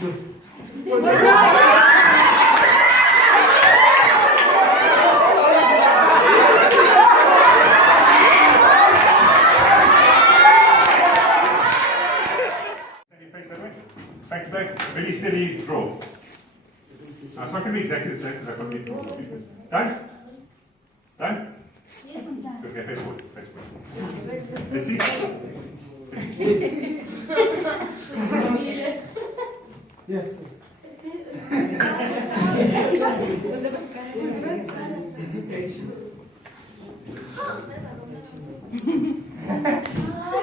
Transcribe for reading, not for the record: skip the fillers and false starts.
Back to back, very steady draw. Now it's not going to be exactly the same because I've got to be draw. Done? Done? Yes, I'm done. Okay, face forward. Face forward. Let's see. Yes. Hi.